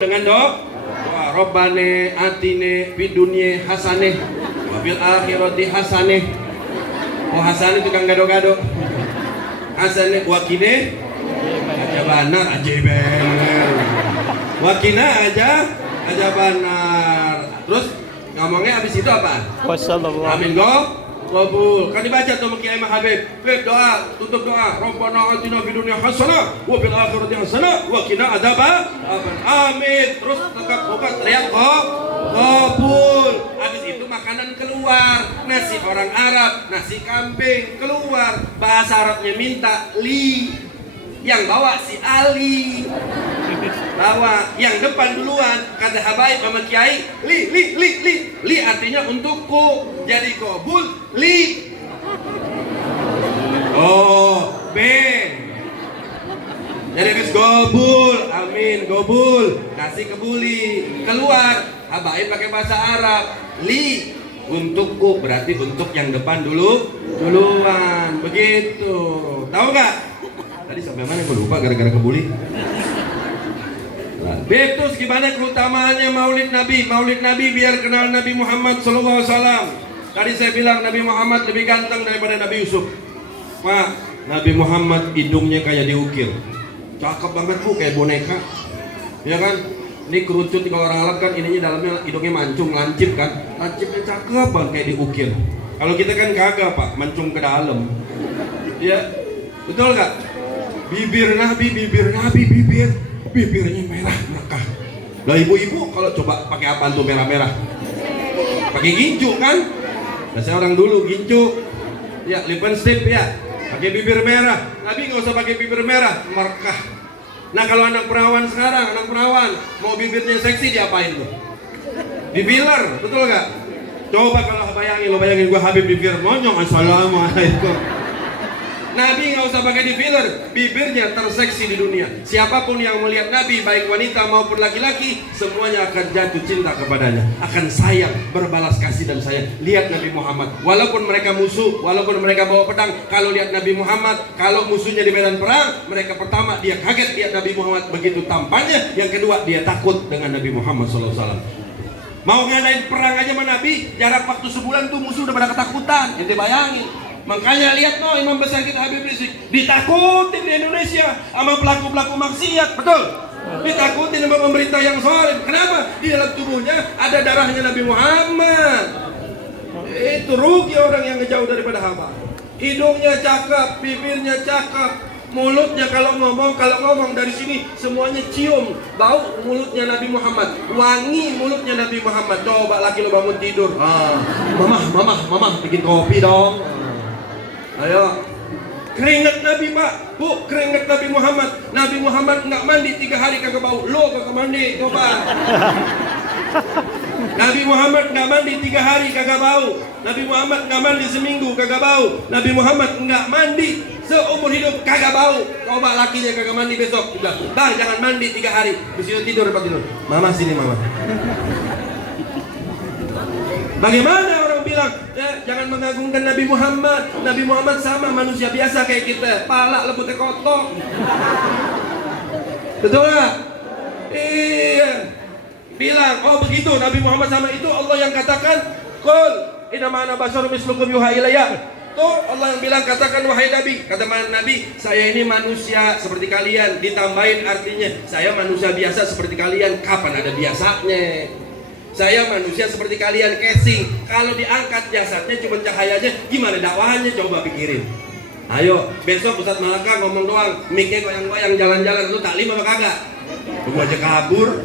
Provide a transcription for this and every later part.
Dengan doa Rabbane atine fid dunya hasanah wa fil akhirati hasanah. Oh hasanah tukang gado-gado. Hasanah wa kine aja benar aja benar. Wa kina aja benar. Terus ngomongnya habis itu apa? Wassalamualaikum. Amin go. Kabul. Kan dibaca tuh Kiai Mah Habib. Doa, tutup doa. Rabbana atina fid dunya hasanah wa fil akhirati hasanah wa qina adzaban. Amin. Terus tetap buka teriak kabul. Habis itu makanan keluar. Nasi orang Arab, nasi kambing keluar. Bahasa Arabnya minta li. Yang bawa si Ali. Bawa yang depan duluan, kata habaib sama kiai, li artinya untukku, jadi kabul li. Oh, B. Jadi habis gobul, amin, gobul, kasih kebuli, keluar, habaib pakai bahasa Arab, li untukku, berarti untuk yang depan duluan, begitu. Tahu nggak? Tadi sampai mana gue lupa gara-gara kebuli. Betul, gimana keutamaannya Maulid Nabi? Maulid Nabi biar kenal Nabi Muhammad SAW. Tadi saya bilang Nabi Muhammad lebih ganteng daripada Nabi Yusuf. Pak, Nabi Muhammad hidungnya kayak diukir. Cakep banget bu, kayak boneka. Ya kan? Ini kerucut kalau orang Arab kan ininya dalamnya hidungnya mancung, lancip kan? Lancipnya cakep banget kayak diukir. Kalau kita kan kagak pak, mancung ke dalam. Ya, betul nggak? Bibirnya merah mereka. Lah ibu-ibu kalau coba pakai apa tuh merah-merah? Pakai gincu kan? Nah, saya orang dulu gincu. Ya, lipstick ya. Pakai bibir merah. Nabi nggak usah pakai bibir merah, merkah. Nah, kalau anak perawan sekarang, mau bibirnya seksi diapain tuh? Di filler, betul nggak? Coba kalau bayangin gua Habib bibir monyong, assalamualaikum. Nabi nggak usah pakai di filler, bibirnya terseksi di dunia. Siapapun yang melihat Nabi, baik wanita maupun laki-laki, semuanya akan jatuh cinta kepadanya, akan sayang, berbalas kasih dan sayang. Lihat Nabi Muhammad, walaupun mereka musuh, walaupun mereka bawa pedang, kalau lihat Nabi Muhammad, kalau musuhnya di medan perang, mereka pertama dia kaget lihat Nabi Muhammad begitu tampannya, yang kedua dia takut dengan Nabi Muhammad SAW. Mau ngadain perang aja sama Nabi, jarak waktu sebulan tuh musuh udah pada ketakutan, ente bayangin. Makanya lihat no Imam besar kita Habib Rizik ditakutin di Indonesia sama pelaku-pelaku maksiat, betul? Ditakutin sama pemerintah yang zalim. Kenapa? Di dalam tubuhnya ada darahnya Nabi Muhammad. Itu rugi orang yang ngejauh daripada hamba. Hidungnya cakep, bibirnya cakep, mulutnya kalau ngomong dari sini semuanya cium bau mulutnya Nabi Muhammad, wangi mulutnya Nabi Muhammad. Coba laki lo bangun tidur, mama bikin kopi dong. Ayo, keringat Nabi pak, bu, keringat Nabi Muhammad. Nabi Muhammad nggak mandi 3 hari kagak bau, lo kagak mandi, coba. Nabi Muhammad nggak mandi 3 hari kagak bau. Nabi Muhammad nggak mandi seminggu kagak bau. Nabi Muhammad nggak mandi seumur hidup kagak bau. Coba lakinya kagak mandi besok, udah, bang jangan mandi 3 hari, besok tidur. Mama sini mama. Bagaimana orang bilang jangan mengagungkan Nabi Muhammad. Nabi Muhammad sama manusia biasa kayak kita, pala lebutnya kotor. Betul nggak? Iya. Bilang, oh begitu Nabi Muhammad sama itu Allah yang katakan, qul innama ana basyarum mislukum yuha ilayya. Tuh Allah yang bilang katakan wahai Nabi, kata Nabi, saya ini manusia seperti kalian. Ditambahin artinya, saya manusia biasa seperti kalian. Kapan ada biasanya? Saya manusia seperti kalian, casing. Kalau diangkat jasadnya cuma cahayanya, gimana dakwahnya? Coba pikirin. Ayo, besok Ustadz Malaka ngomong doang, mic-nya goyang-goyang jalan-jalan, lu taklim apa kagak? Tunggu aja kabur.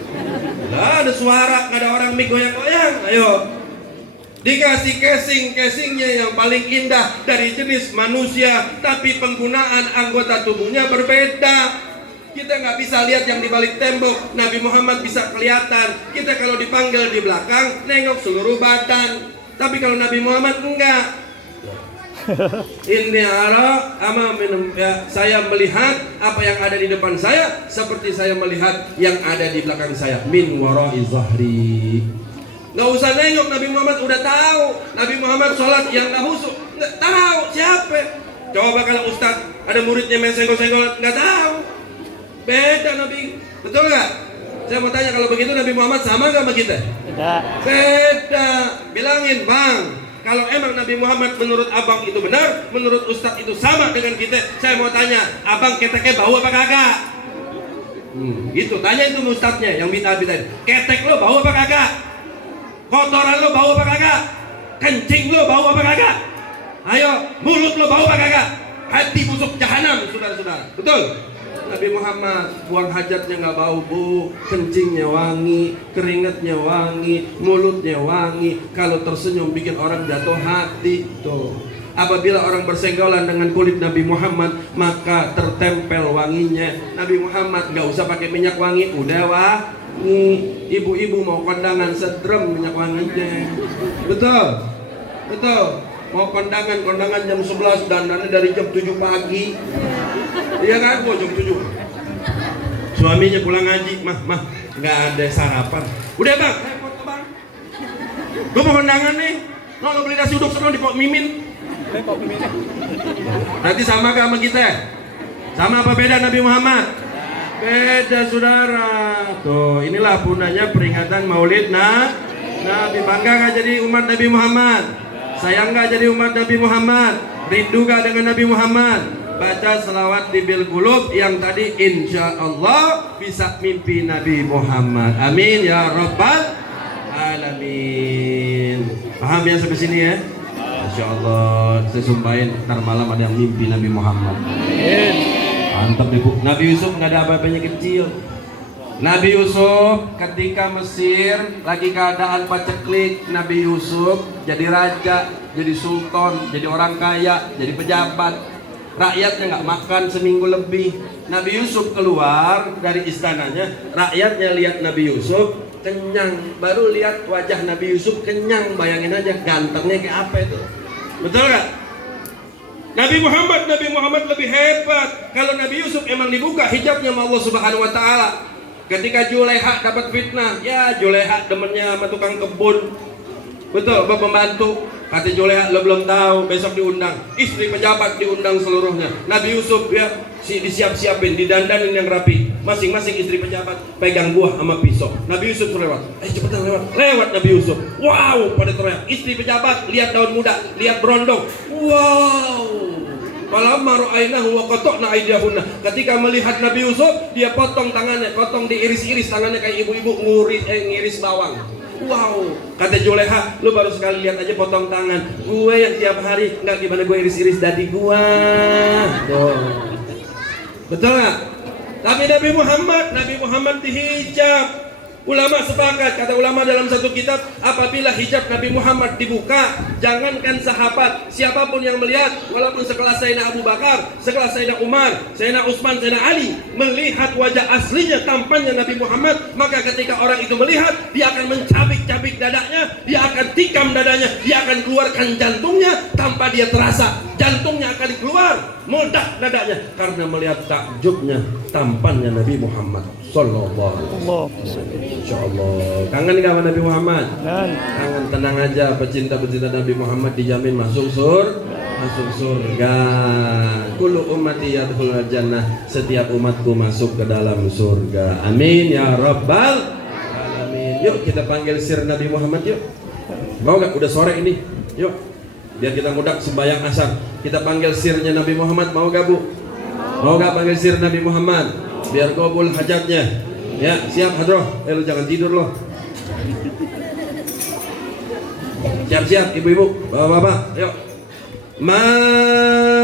Lah ada suara, nggak ada orang mic goyang-goyang. Ayo. Dikasih casingnya yang paling indah dari jenis manusia, tapi penggunaan anggota tubuhnya berbeda. Kita nggak bisa lihat yang di balik tembok. Nabi Muhammad bisa kelihatan. Kita kalau dipanggil di belakang, nengok seluruh badan. Tapi kalau Nabi Muhammad enggak. Inni ara ama minum ya, saya melihat apa yang ada di depan saya seperti saya melihat yang ada di belakang saya. Min wara'i zahri. Nggak usah nengok, Nabi Muhammad udah tahu. Nabi Muhammad sholat yang nggak husuk, nggak tahu siapa. Coba kalau Ustadz ada muridnya main senggol-senggol, nggak tahu. Beda Nabi, betul nggak? Saya mau tanya, kalau begitu Nabi Muhammad sama nggak sama kita? Tidak. Beda. Bilangin, Bang, kalau emang Nabi Muhammad menurut abang itu benar, menurut Ustadz itu sama dengan kita, saya mau tanya, abang keteknya bau apa kagak? Gitu, tanya itu Ustadznya yang bid'ah-bid'ah. Ketek lo bau apa kagak? Kotoran lo bau apa kagak? Kencing lo bau apa kagak? Ayo, mulut lo bau apa kagak? Hati busuk jahanam, saudara-saudara. Betul? Nabi Muhammad buang hajatnya nggak bau, Bu. Kencingnya wangi, keringatnya wangi, mulutnya wangi. Kalau tersenyum bikin orang jatuh hati. Tuh. Apabila orang bersenggolan dengan kulit Nabi Muhammad, maka tertempel wanginya. Nabi Muhammad nggak usah pakai minyak wangi, udah wangi. Ibu-ibu mau kondangan sedrem minyak wanginya. Betul? Betul. Mau kondangan jam 11 dan dari jam 7 pagi. Iya kan, gua jam 7. Suaminya pulang ngaji, mah, nggak ada sarapan. Udah bang, repot bang. Gua mau kondangan nih. Lo beli nasi uduk sono di Pok Mimin. Berarti sama gak sama kita? Sama apa beda Nabi Muhammad? Beda saudara. Tuh, inilah punanya peringatan Maulid Nabi. Bangga gak jadi umat Nabi Muhammad? Sayang gak jadi umat Nabi Muhammad? Rindu gak dengan Nabi Muhammad? Baca selawat di bil qulub yang tadi, insya Allah bisa mimpi Nabi Muhammad. Amin ya rabbal alamin. Paham ya sampai sini ya? Masya Allah, saya sumpahin ntar malam ada yang mimpi Nabi Muhammad. Mantap ibu. Nabi Yusuf nggak ada apa-apanya kecil. Nabi Yusuf ketika Mesir lagi keadaan paceklik, Nabi Yusuf jadi raja, jadi sultan, jadi orang kaya, jadi pejabat. Rakyatnya nggak makan seminggu lebih. Nabi Yusuf keluar dari istananya, rakyatnya lihat Nabi Yusuf kenyang. Baru lihat wajah Nabi Yusuf kenyang, bayangin aja gantengnya kayak apa itu. Betul gak? Nabi Muhammad lebih hebat. Kalau Nabi Yusuf emang dibuka hijabnya sama Allah Subhanahu wa taala. Ketika Juleha dapat fitnah, ya Juleha demennya sama tukang kebun. Betul, Bapak pembantu. Kata Juleha, lo belum tahu, besok diundang. Istri pejabat diundang seluruhnya. Nabi Yusuf ya disiap-siapin, didandanin yang rapi. Masing-masing istri pejabat pegang buah sama pisau. Nabi Yusuf lewat. Cepetan lewat. Lewat Nabi Yusuf. Wow, pada teriak. Istri pejabat lihat daun muda, lihat berondong. Wow. Falamma ra'aynahu wa qata'na aydiyahunna. Ketika melihat Nabi Yusuf, dia potong tangannya, potong diiris-iris tangannya kayak ibu-ibu ngiris bawang. Wow, kata Juleha, lu baru sekali lihat aja potong tangan. Gue yang tiap hari nggak gimana gue iris-iris dadi gue. Betul nggak? Tapi Nabi Muhammad dihijab. Ulama sepakat, kata ulama dalam satu kitab, apabila hijab Nabi Muhammad dibuka, jangankan sahabat, siapapun yang melihat, walaupun sekelas Sayyidina Abu Bakar, sekelas Sayyidina Umar, Sayyidina Utsman, Sayyidina Ali, melihat wajah aslinya, tampannya Nabi Muhammad, maka ketika orang itu melihat, dia akan mencabik-cabik dadanya, dia akan tikam dadanya, dia akan keluarkan jantungnya tanpa dia terasa. Jantungnya akan keluar, meledak dadanya karena melihat takjubnya, tampannya Nabi Muhammad sallallahu alaihi wasallam. Insyaallah. Kangen gak sama Nabi Muhammad? Kangen, tenang aja, pecinta-pecinta Nabi Muhammad dijamin masuk surga. Kullu ummati yadkhulul jannah. Setiap umatku masuk ke dalam surga. Amin ya rabbal alamin. Yuk kita panggil sir Nabi Muhammad yuk. Mau gak? Udah sore ini. Yuk. Biar kita mudak sembahyang asar. Kita panggil sirnya Nabi Muhammad, mau gak Bu? Mau gak panggil sir Nabi Muhammad? Biar kabul hajatnya. Ya, siap hadroh. Lu jangan tidur loh. Siap-siap ibu-ibu, bapak-bapak. Yuk.